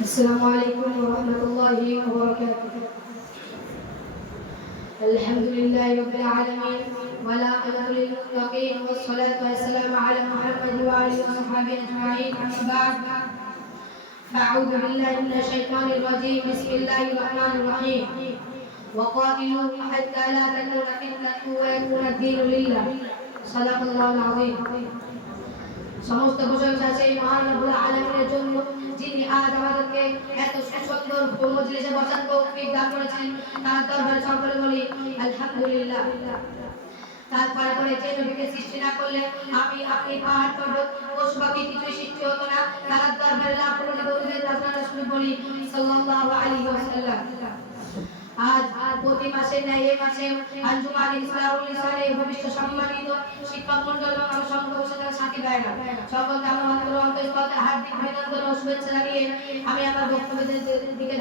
السلام عليكم ورحمة الله وبركاته الحمد لله رب العالمين ولا عقبة للمتقين والصلاة والسلام على محمد وآله وصحبه أجمعين أما بعد فأعوذ بالله من الشيطان الرجيم بسم الله الرحمن الرحيم وقاتلوهم حتى لا تكون فتنة ويكون الدين لله صدق الله العظيم সমস্ত প্রশংসা সেই মহান রব্বুল আলামিনের জন্য যিনি আজ আমাদেরকে এত প্রতি মাসে এই মাসে আঞ্জুমান ইসলামুল ইসলামে ভবিষ্য সম্মানিত শিক্ষক মন্ডল এবং আমার সংঘর্ষের সাথী ভাইরা, সকলকে আমার হার্দিক অভিনন্দন ও শুভেচ্ছা জানিয়ে আমি আমার বক্তব্যের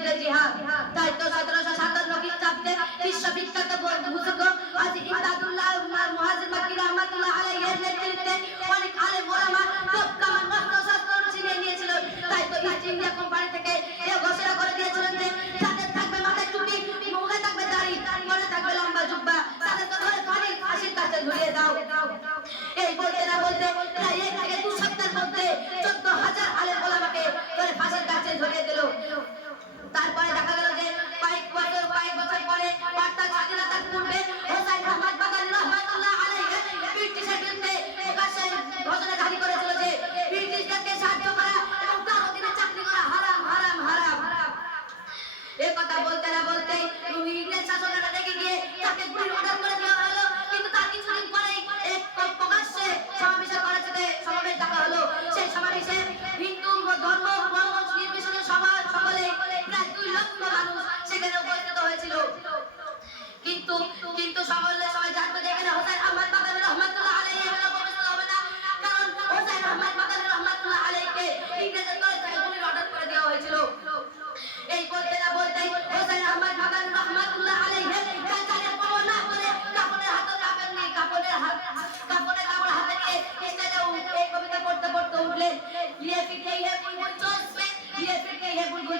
বিরুদ্ধে জিহাদ। তাই তো সতেরোশো সাতান্ন খ্রিস্টাব্দে বিশ্ববিখ্যাত বুজুর্গ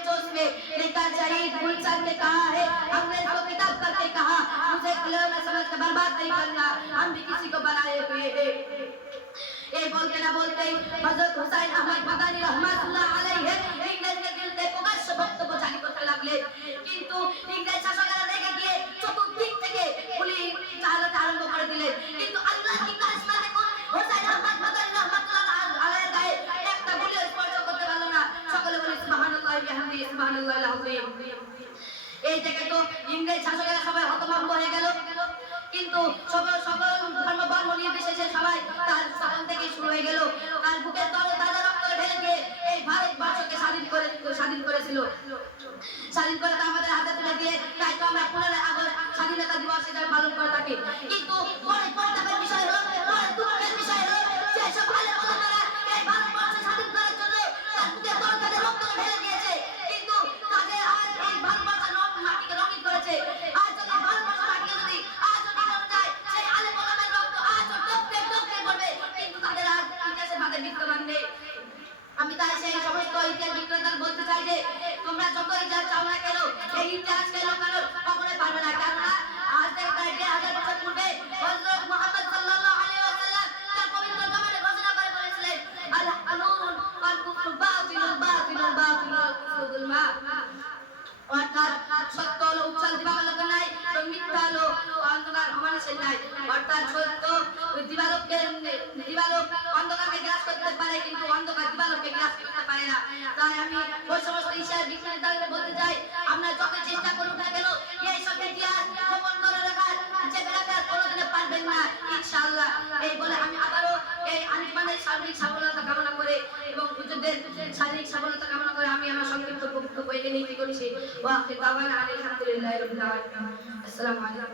ये बुलबुल चोंच में नेता शहीद गुलशन ने कहा है अंग्रेज को किताब करके कहा मुझे खिलौना समझ कर बर्बाद नहीं करना हम भी किसी को बनाए हुए हैं এই বলতে না বলতেই হযরত হুসাইন আহমদ বাগানি রহমাতুল্লাহ আলাইহি ইংরেজদের বিরুদ্ধে প্রকাশ্য বক্তব্য জারি করতে লাগলেন কিন্তু ইংরেজ শাসকেরা এই থেকে তো ইংরেজ শাসকেরা সবাই হতভম্ব হয়ে গেল। কিন্তু সকল সকল ধর্ম বর্ণ নির্বিশেষে সবাই তার স্থান থেকে শুরু হয়ে গেল। আর বুকের তলে তাজা রক্ত ঢেলে দিয়ে এই ভারতবর্ষকে স্বাধীন করে স্বাধীন করেছিল। ইতিহাস বিক্রেতার বলতে চাই যে, তোমরা যত যা চাও না কেন, এই ইতিহাস কেন কেন কখনো পারবে না। কারণ আজ থেকে প্রায় দেড় হাজার বছর পূর্বে সাল্লাল্লাহু আলাইহি ওয়াসাল্লাম তার পবিত্র জমানে ঘোষণা করে বলেছিলেন, আল আনুরুন ওয়াল কুফরু বাতিলুন বাতিলুন বাতিলুন কুফরুল মা অর্থাৎ সত্য হলো উচ্চারণ বিভাগ নাই, তো মিথ্যা হলো অন্ধকার সমানে নাই। অর্থাৎ সত্য এবং হুজুরদের শারীরিক সফলতা কামনা করে আমি আমার সংক্ষিপ্ত বক্তব্য আসসালামু আলাইকুম।